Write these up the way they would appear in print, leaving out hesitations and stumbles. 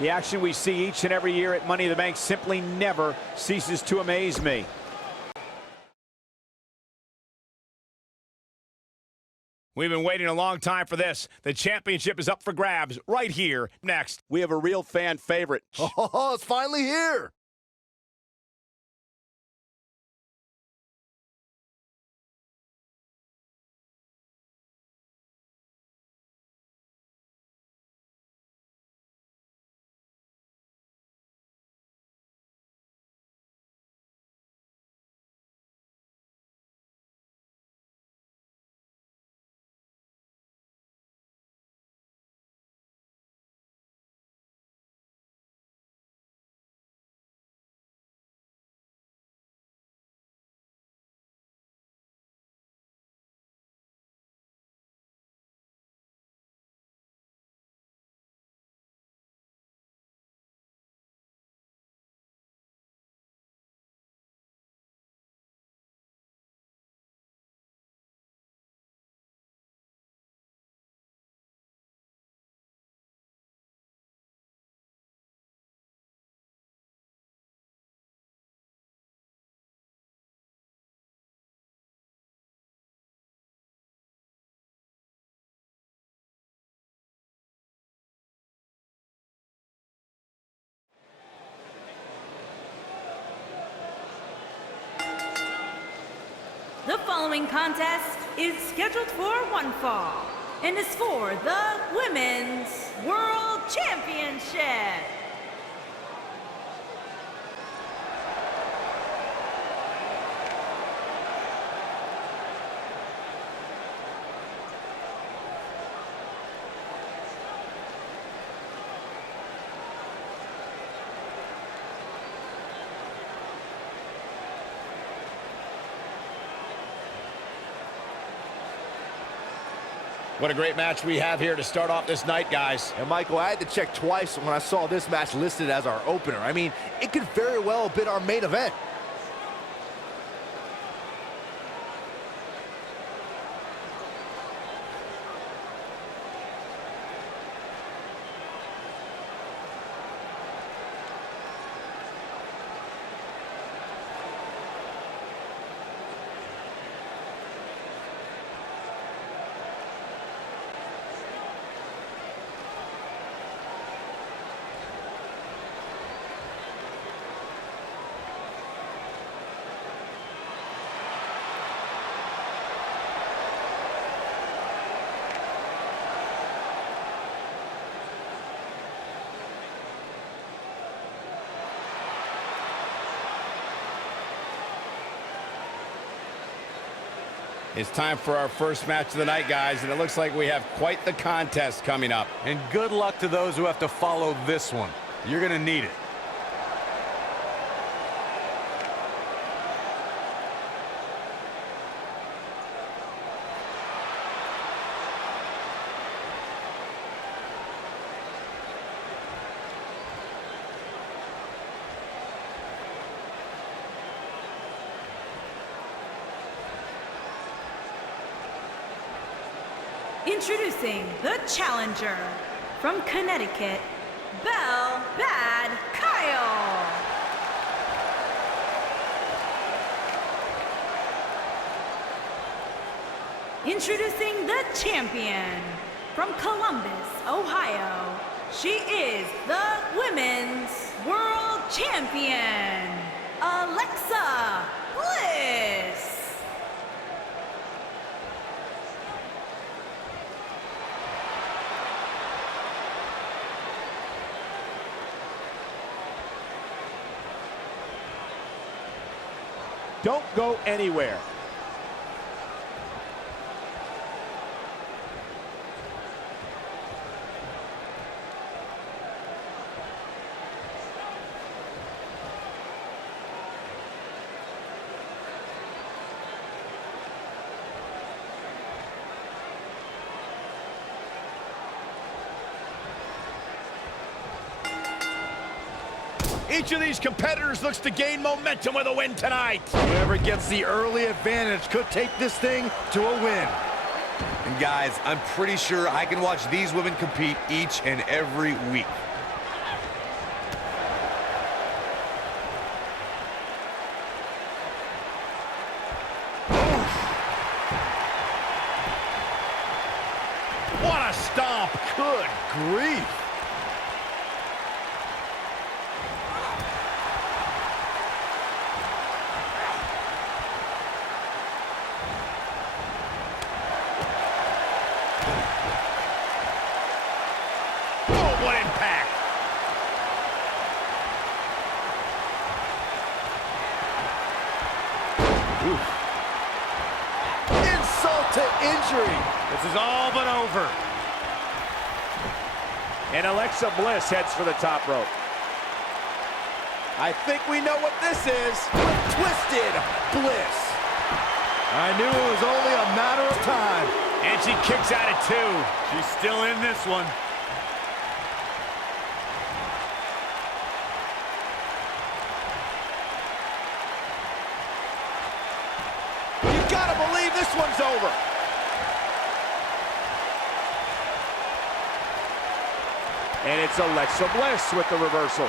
The action we see each and every year at Money in the Bank simply never ceases to amaze me. We've been waiting a long time for this. The championship is up for grabs right here next. We have a real fan favorite. Oh, it's finally here. The following contest is scheduled for one fall and is for the Women's World Championship. What a great match we have here to start off this night, guys. And Michael, I had to check twice when I saw this match listed as our opener. I mean, it could very well have been our main event. It's time for our first match of the night, guys, and it looks like we have quite the contest coming up. And good luck to those who have to follow this one. You're going to need it. Introducing the challenger from Connecticut, Belle Bad Kyle. Introducing the champion from Columbus, Ohio. She is the Women's World Champion, Alexa Bliss. Don't go anywhere. Each of these competitors looks to gain momentum with a win tonight. Whoever gets the early advantage could take this thing to a win. And guys, I'm pretty sure I can watch these women compete each and every week. grief. Oh, what impact! Insult to injury. This is all but over. And Alexa Bliss heads for the top rope. I think we know what this is. Twisted Bliss. I knew it was only a matter of time. And she kicks out at 2. She's still in this one. You gotta believe this one's over. And it's Alexa Bliss with the reversal.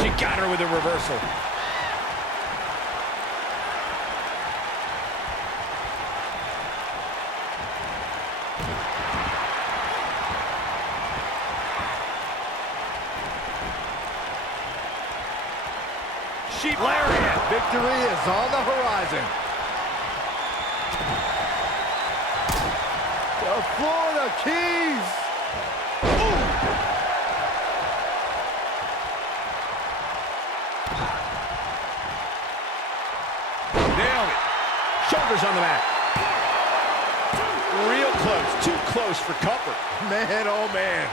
She got her with a reversal. Sheep lariat. Victory is on the horizon. The Florida Keys. Nailed it. Shoulders on the mat. Real close, too close for comfort. Man, oh man.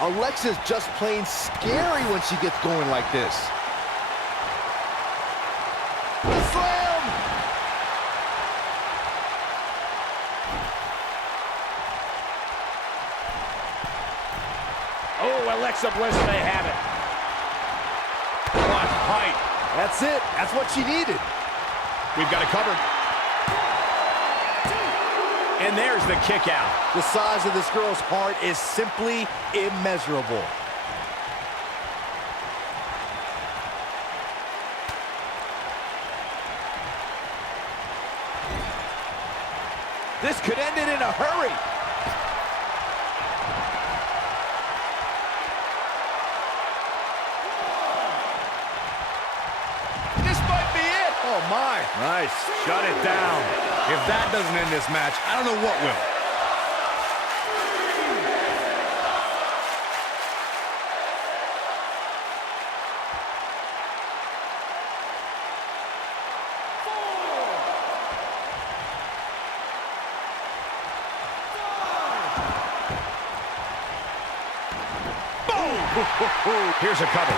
Alexa's just plain scary when she gets going like this. The slam! Oh, Alexa Bliss may have it. What height. That's it. That's what she needed. We've got it covered. And there's the kick out. The size of this girl's heart is simply immeasurable. This could end it in a hurry. This might be it. Oh my. Nice. Shut it down. If that doesn't end this match, I don't know what will. Boom! Here's a cover.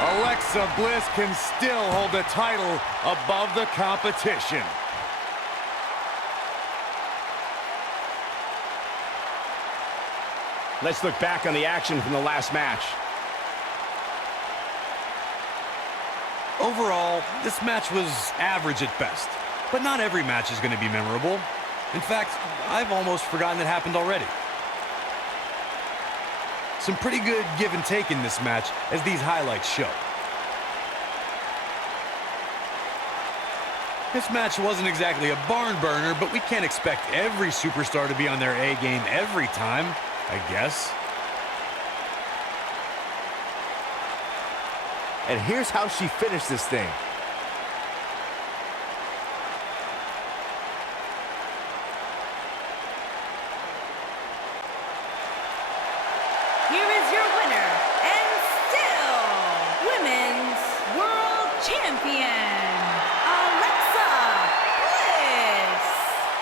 Alexa Bliss can still hold the title above the competition. Let's look back on the action from the last match. Overall, this match was average at best. But not every match is going to be memorable. In fact, I've almost forgotten it happened already. Some pretty good give and take in this match, as these highlights show. This match wasn't exactly a barn burner, but we can't expect every superstar to be on their A game every time, I guess. And here's how she finished this thing. Here is your winner, and still Women's World Champion, Alexa Bliss.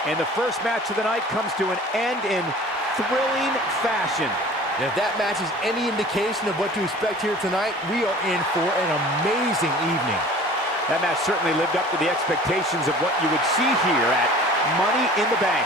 And the first match of the night comes to an end in thrilling fashion. And if that match is any indication of what to expect here tonight, we are in for an amazing evening. That match certainly lived up to the expectations of what you would see here at Money in the Bank.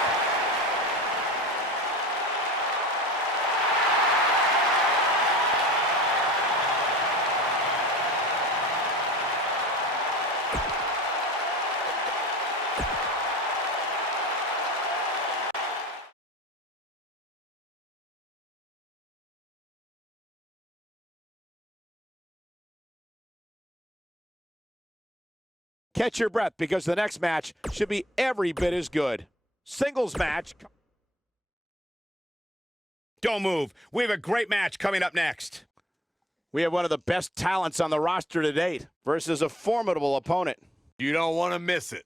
Catch your breath because the next match should be every bit as good. Singles match. Don't move. We have a great match coming up next. We have one of the best talents on the roster to date versus a formidable opponent. You don't want to miss it.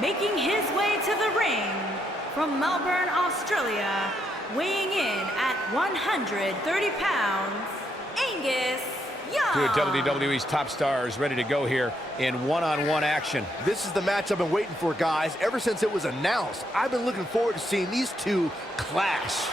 Making his way to the ring from Melbourne, Australia, weighing in at 130 pounds, Angus Young. Two of WWE's top stars ready to go here in one-on-one action. This is the match I've been waiting for, guys. Ever since it was announced, I've been looking forward to seeing these two clash.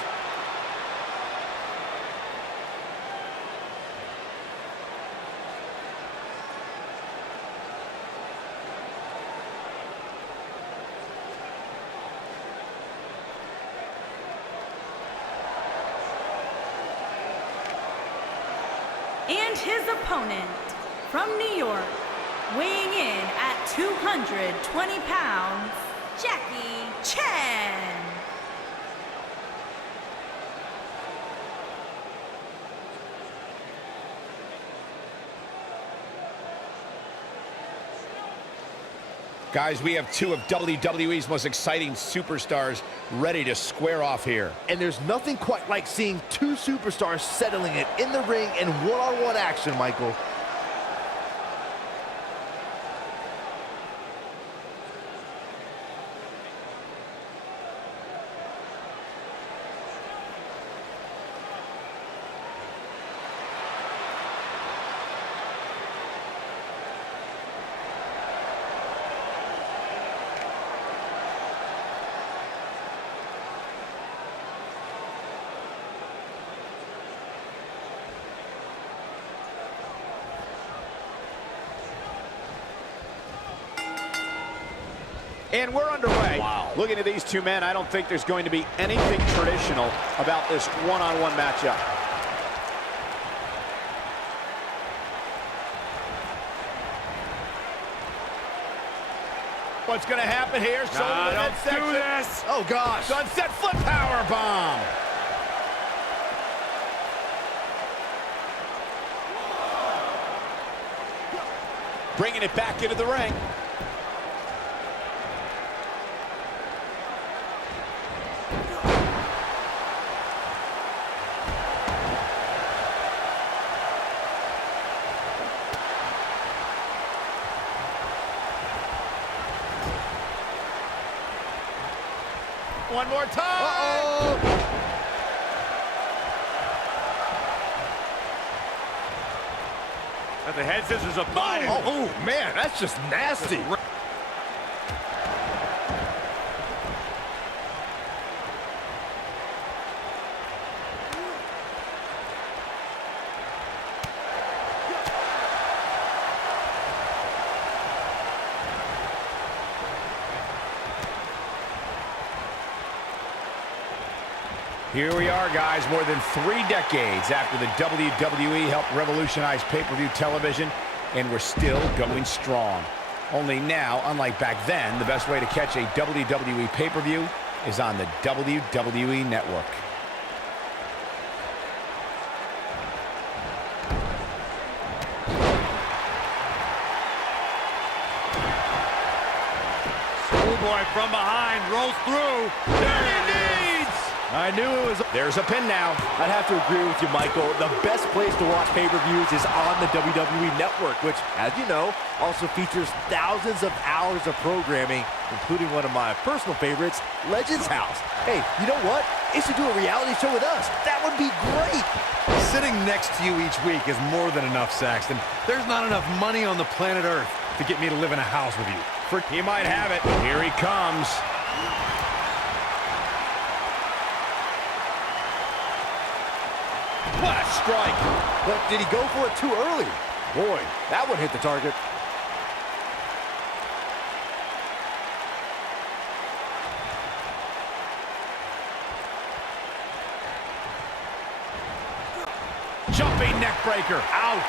And his opponent from New York, weighing in at 220 pounds, Jackie Chan. Guys, we have two of WWE's most exciting superstars ready to square off here. And there's nothing quite like seeing two superstars settling it in the ring in one-on-one action, Michael. And we're underway. Wow. Looking at these two men, I don't think there's going to be anything traditional about this one-on-one matchup. What's going to happen here? Don't do this. Oh, gosh. Sunset flip power bomb. Bringing it back into the ring. One more time. Uh-oh. And the head scissors applied. Oh, man, that's just nasty. Here we are, guys, more than 3 decades after the WWE helped revolutionize pay-per-view television, and we're still going strong. Only now, unlike back then, the best way to catch a WWE pay-per-view is on the WWE Network. boy, from behind, rolls through. There it is! I knew it was... There's a pin now. I'd have to agree with you, Michael. The best place to watch pay-per-views is on the WWE Network, which, as you know, also features thousands of hours of programming, including one of my personal favorites, Legends House. Hey, you know what? It should do a reality show with us. That would be great. Sitting next to you each week is more than enough, Saxton. There's not enough money on the planet Earth to get me to live in a house with you. He might have it. Here he comes. What a strike. But did he go for it too early? Boy, that one hit the target. Jumping neck breaker. Ouch.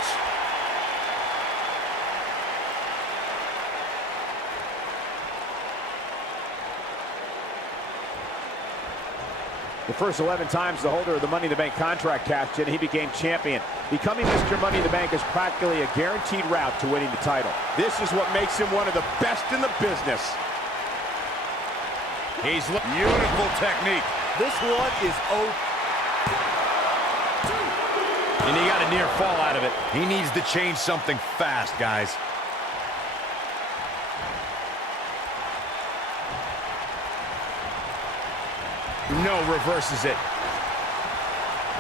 The first 11 times the holder of the Money in the Bank contract cashed in, he became champion. Becoming Mr. Money in the Bank is practically a guaranteed route to winning the title. This is what makes him one of the best in the business. Beautiful technique. This one is And he got a near fall out of it. He needs to change something fast, guys. No, reverses it.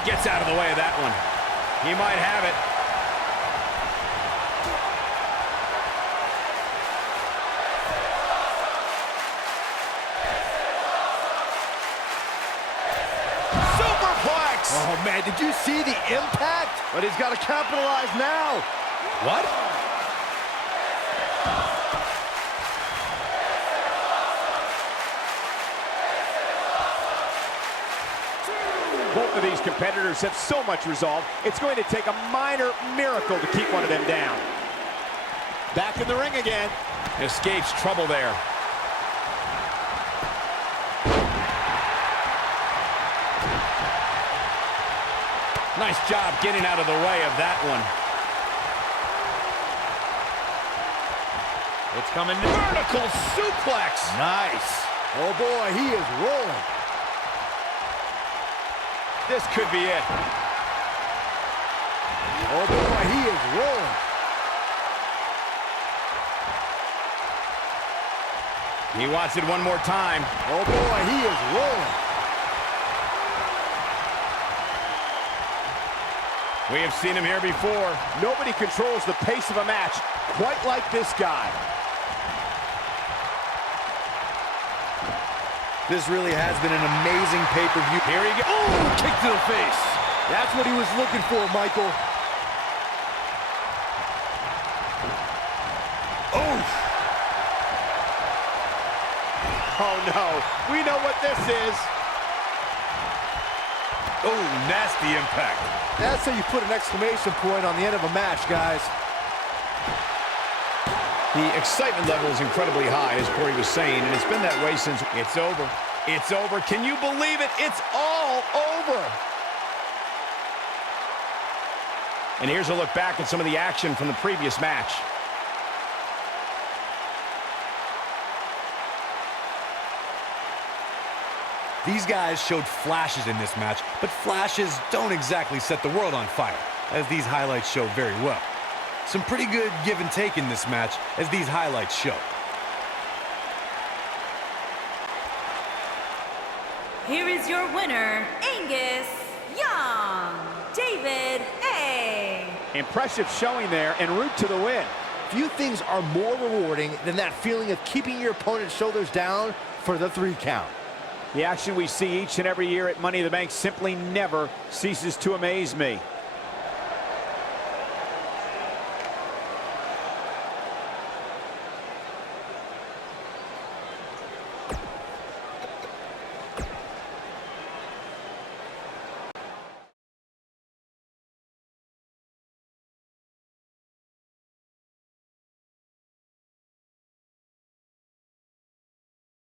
Gets out of the way of that one. He might have it. Superplex! Oh, man, did you see the impact? But he's got to capitalize now. What? Both of these competitors have so much resolve, it's going to take a minor miracle to keep one of them down. Back in the ring again. Escapes trouble there. Nice job getting out of the way of that one. It's coming. Vertical suplex. Nice. Oh, boy, he is rolling. This could be it. Oh, boy, he is rolling. He wants it one more time. Oh, boy, he is rolling. We have seen him here before. Nobody controls the pace of a match quite like this guy. This really has been an amazing pay-per-view. Here he goes. Oh, kick to the face. That's what he was looking for, Michael. Oh no, we know what this is. Oh, nasty impact. That's how you put an exclamation point on the end of a match, guys. The excitement level is incredibly high, as Corey was saying, and it's been that way since it's over. It's over. Can you believe it? It's all over. And here's a look back at some of the action from the previous match. These guys showed flashes in this match, but flashes don't exactly set the world on fire, as these highlights show very well. Some pretty good give and take in this match, as these highlights show. Here is your winner, Angus Young, David A. Impressive showing there en route to the win. Few things are more rewarding than that feeling of keeping your opponent's shoulders down for the 3 count. The action we see each and every year at Money in the Bank simply never ceases to amaze me.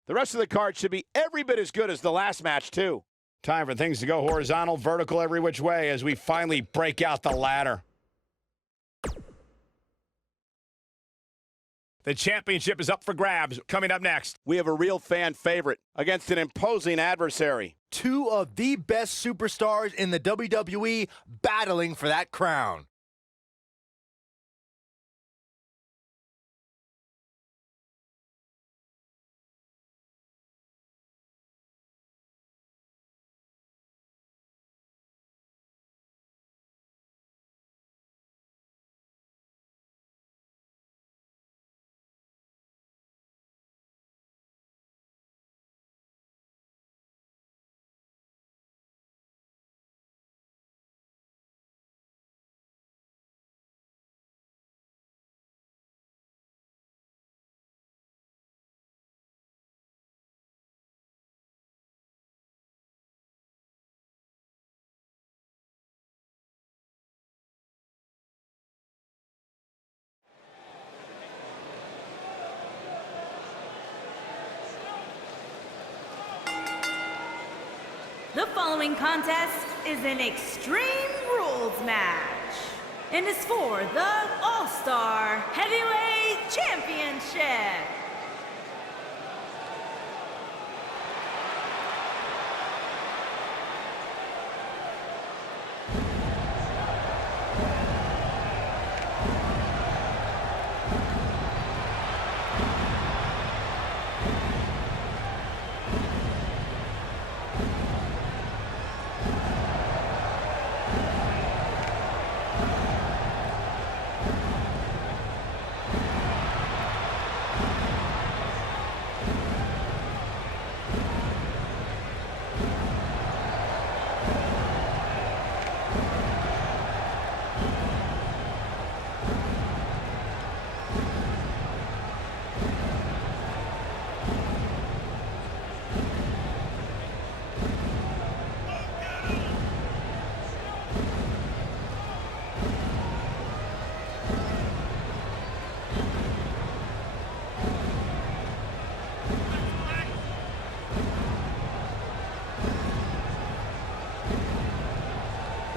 The rest of the card should be every bit as good as the last match, too. Time for things to go horizontal, vertical, every which way as we finally break out the ladder. The championship is up for grabs. Coming up next, we have a real fan favorite against an imposing adversary. Two of the best superstars in the WWE battling for that crown. The following contest is an Extreme Rules match and is for the All-Star Heavyweight Championship.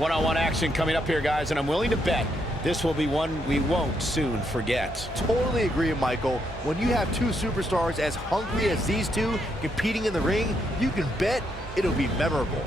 one-on-one action coming up here, guys, and I'm willing to bet this will be one we won't soon forget. Totally agree, Michael. When you have two superstars as hungry as these two competing in the ring, you can bet it'll be memorable.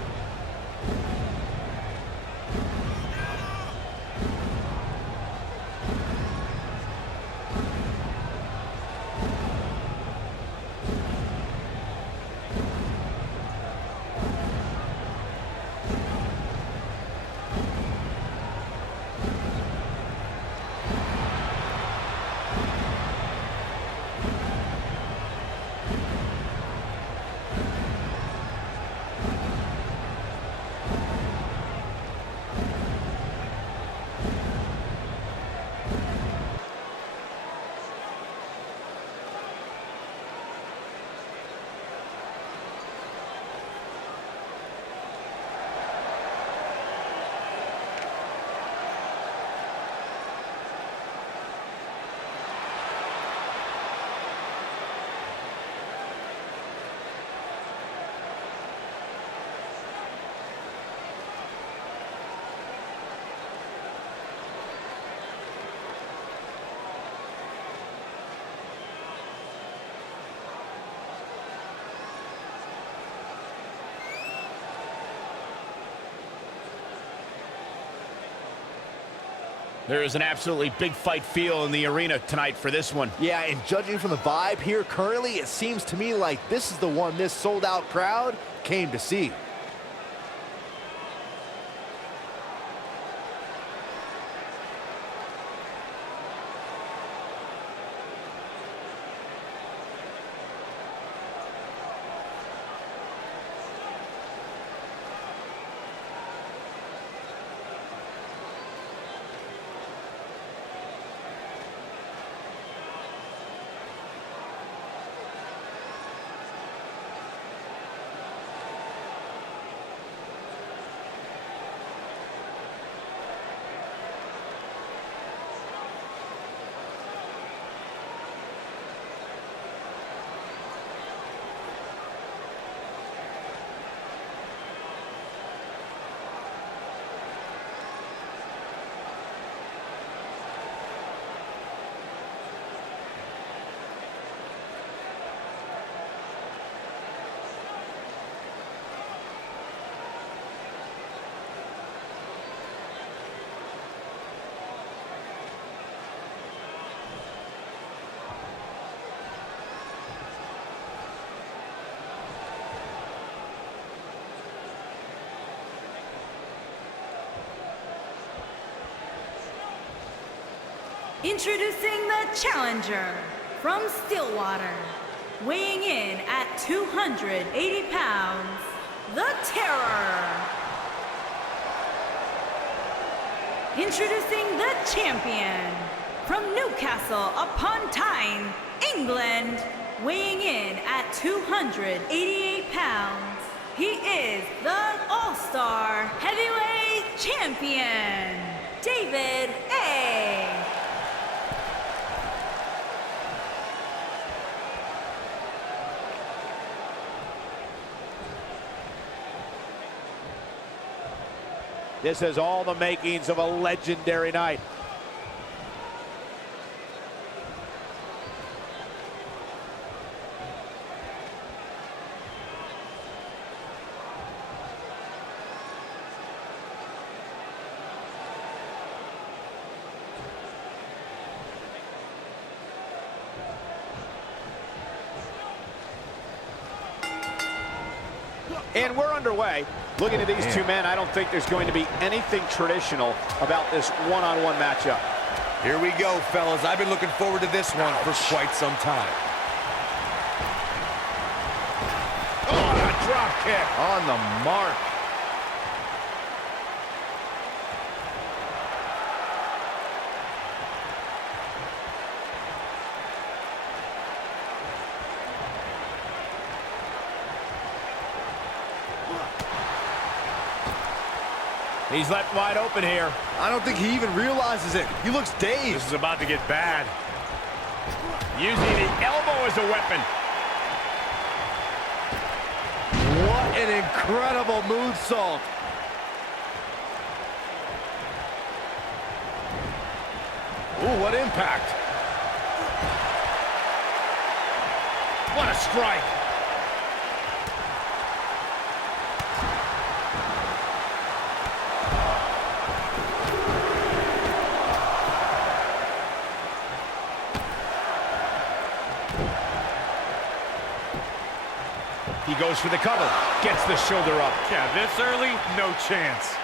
There is an absolutely big fight feel in the arena tonight for this one. Yeah, and judging from the vibe here currently, it seems to me like this is the one this sold-out crowd came to see. Introducing the challenger from Stillwater, weighing in at 280 pounds, the Terror. Introducing the champion from Newcastle upon Tyne, England, weighing in at 288 pounds. He is the All-Star Heavyweight Champion, David A. This has all the makings of a legendary night. And we're underway. Looking at these two men, I don't think there's going to be anything traditional about this one-on-one matchup. Here we go, fellas. I've been looking forward to this one for quite some time. Oh, a drop kick. On the mark. He's left wide open here. I don't think he even realizes it. He looks dazed. This is about to get bad. Using the elbow as a weapon. What an incredible moonsault. Ooh, what impact. What a strike. He goes for the cover, gets the shoulder up. Yeah, this early, no chance.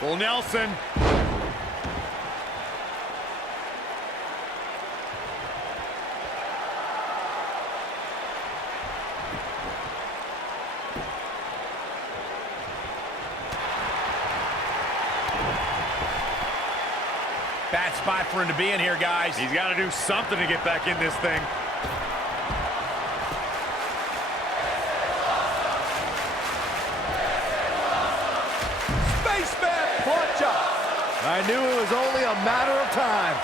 Full Nelson. Bad spot for him to be in here, guys. He's got to do something to get back in this thing. I knew it was only a matter of time.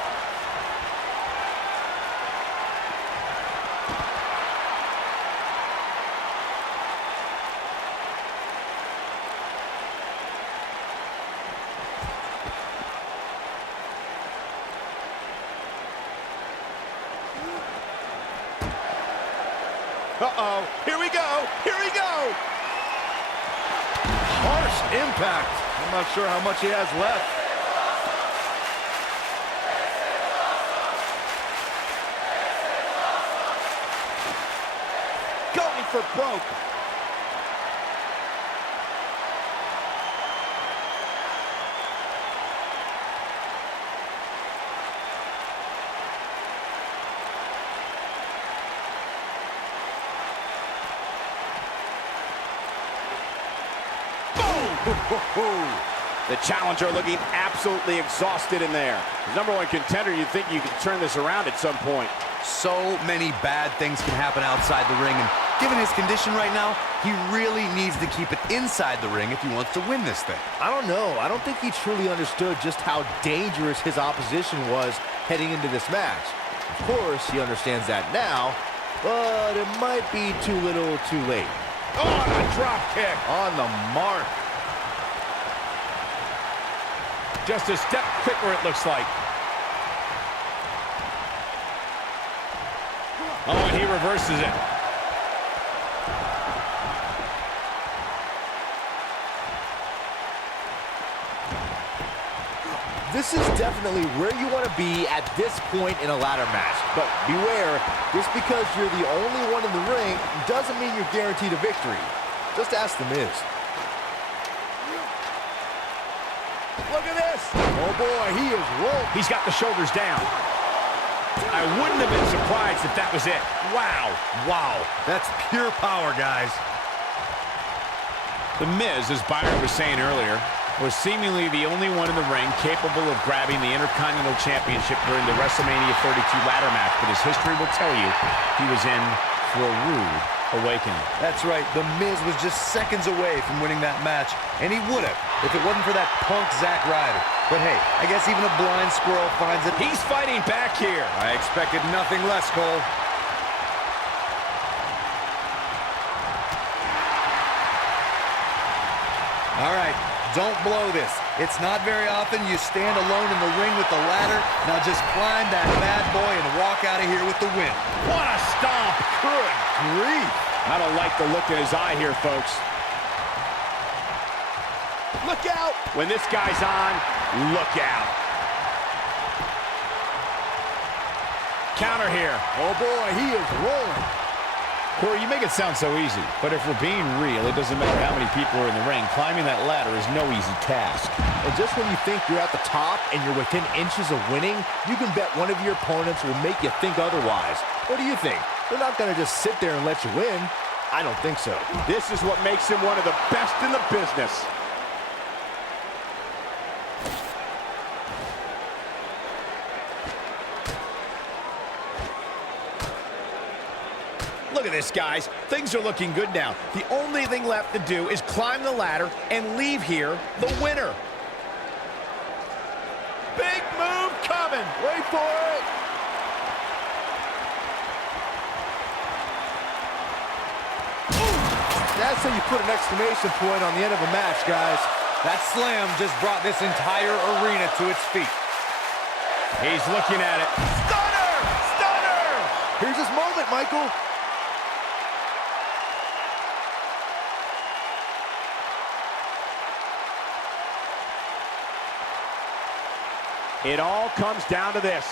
Uh-oh, here we go, here we go! Harsh impact. I'm not sure how much he has left. Going for Broke. The challenger looking absolutely exhausted in there. The #1 contender, you think you can turn this around at some point. So many bad things can happen outside the ring, and given his condition right now, he really needs to keep it inside the ring if he wants to win this thing. I don't know. I don't think he truly understood just how dangerous his opposition was heading into this match. Of course, he understands that now, but it might be too little too late. Oh, a drop kick. On the mark. Just a step quicker, it looks like. Oh, and he reverses it. This is definitely where you want to be at this point in a ladder match. But beware, just because you're the only one in the ring doesn't mean you're guaranteed a victory. Just ask The Miz. Look at this. Oh, boy, he is rolling. He's got the shoulders down. I wouldn't have been surprised if that was it. Wow. Wow, that's pure power, guys. The Miz, as Byron was saying earlier, was seemingly the only one in the ring capable of grabbing the Intercontinental Championship during the WrestleMania 32 ladder match, but his history will tell you he was in for a rude awakening. That's right. The Miz was just seconds away from winning that match, and he would have if it wasn't for that punk Zack Ryder. But hey, I guess even a blind squirrel finds it. He's fighting back here. I expected nothing less, Cole. All right, don't blow this. It's not very often you stand alone in the ring with the ladder. Now just climb that bad boy and walk out of here with the win. What a stomp. Good grief. I don't like the look in his eye here, folks. Look out. When this guy's on, look out. Counter here. Oh, boy, he is rolling. Corey, you make it sound so easy, but if we're being real, it doesn't matter how many people are in the ring. Climbing that ladder is no easy task. And just when you think you're at the top and you're within inches of winning, you can bet one of your opponents will make you think otherwise. What do you think? They're not going to just sit there and let you win. I don't think so. This is what makes him one of the best in the business. Look at this, guys. Things are looking good now. The only thing left to do is climb the ladder and leave here the winner. Big move coming. Wait for it. That's how you put an exclamation point on the end of a match, guys. That slam just brought this entire arena to its feet. He's looking at it. Stunner! Stunner! Here's his moment, Michael. It all comes down to this.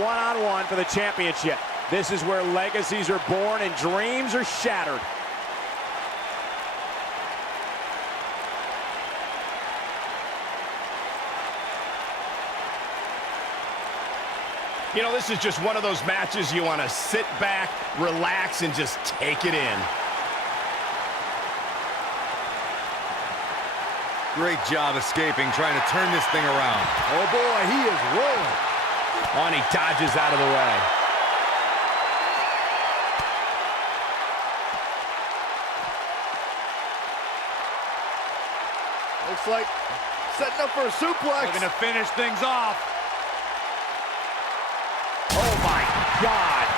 One-on-one for the championship. This is where legacies are born and dreams are shattered. You know, this is just one of those matches you want to sit back, relax, and just take it in. Great job escaping, trying to turn this thing around. Oh, boy, he is rolling. On, he dodges out of the way. Looks like setting up for a suplex. Looking to finish things off. Oh, my God.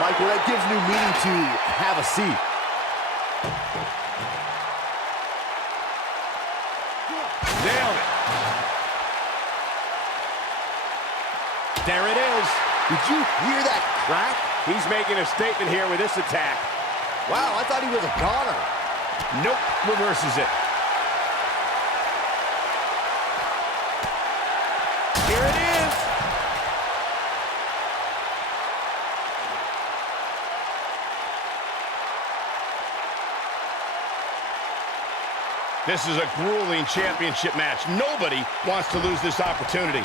Michael, that gives new meaning to have a seat. Nailed it. There it is. Did you hear that crack? He's making a statement here with this attack. Wow, I thought he was a goner. Nope, reverses it. Here it is. This is a grueling championship match. Nobody wants to lose this opportunity.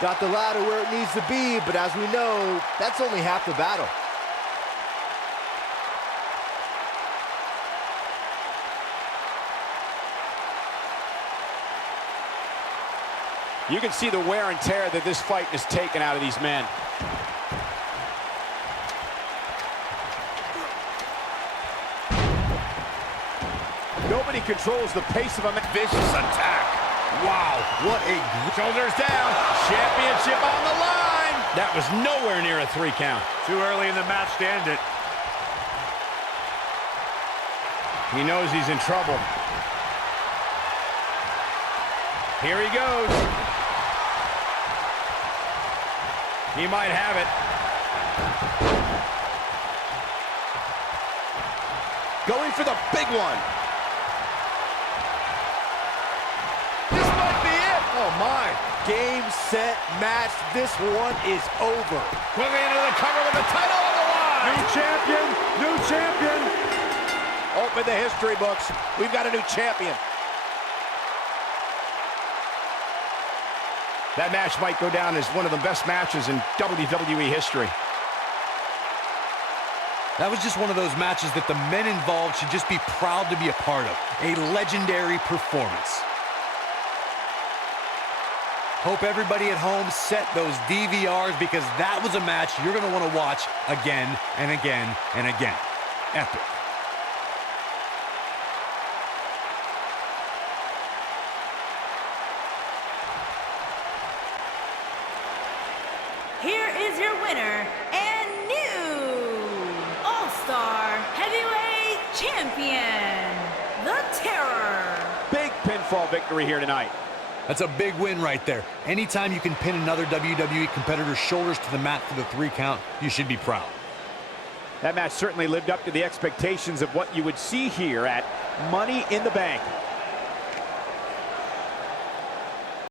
Got the ladder where it needs to be, but as we know, that's only half the battle. You can see the wear and tear that this fight has taken out of these men. Nobody controls the pace of a match. Vicious attack. Wow, what a... Shoulders down. Championship on the line. That was nowhere near a 3 count. Too early in the match to end it. He knows he's in trouble. Here he goes. He might have it. Going for the big one. This Oh, my. Game, set, match. This one is over. Moving into the cover with the title on the line. New champion, new champion. Open the history books. We've got a new champion. That match might go down as one of the best matches in WWE history. That was just one of those matches that the men involved should just be proud to be a part of. A legendary performance. Hope everybody at home set those DVRs, because that was a match you're going to want to watch again and again and again. Epic. Here is your winner and new All-Star Heavyweight Champion, The Terror. Big pinfall victory here tonight. That's a big win right there. Anytime you can pin another WWE competitor's shoulders to the mat for the 3 count, you should be proud. That match certainly lived up to the expectations of what you would see here at Money in the Bank.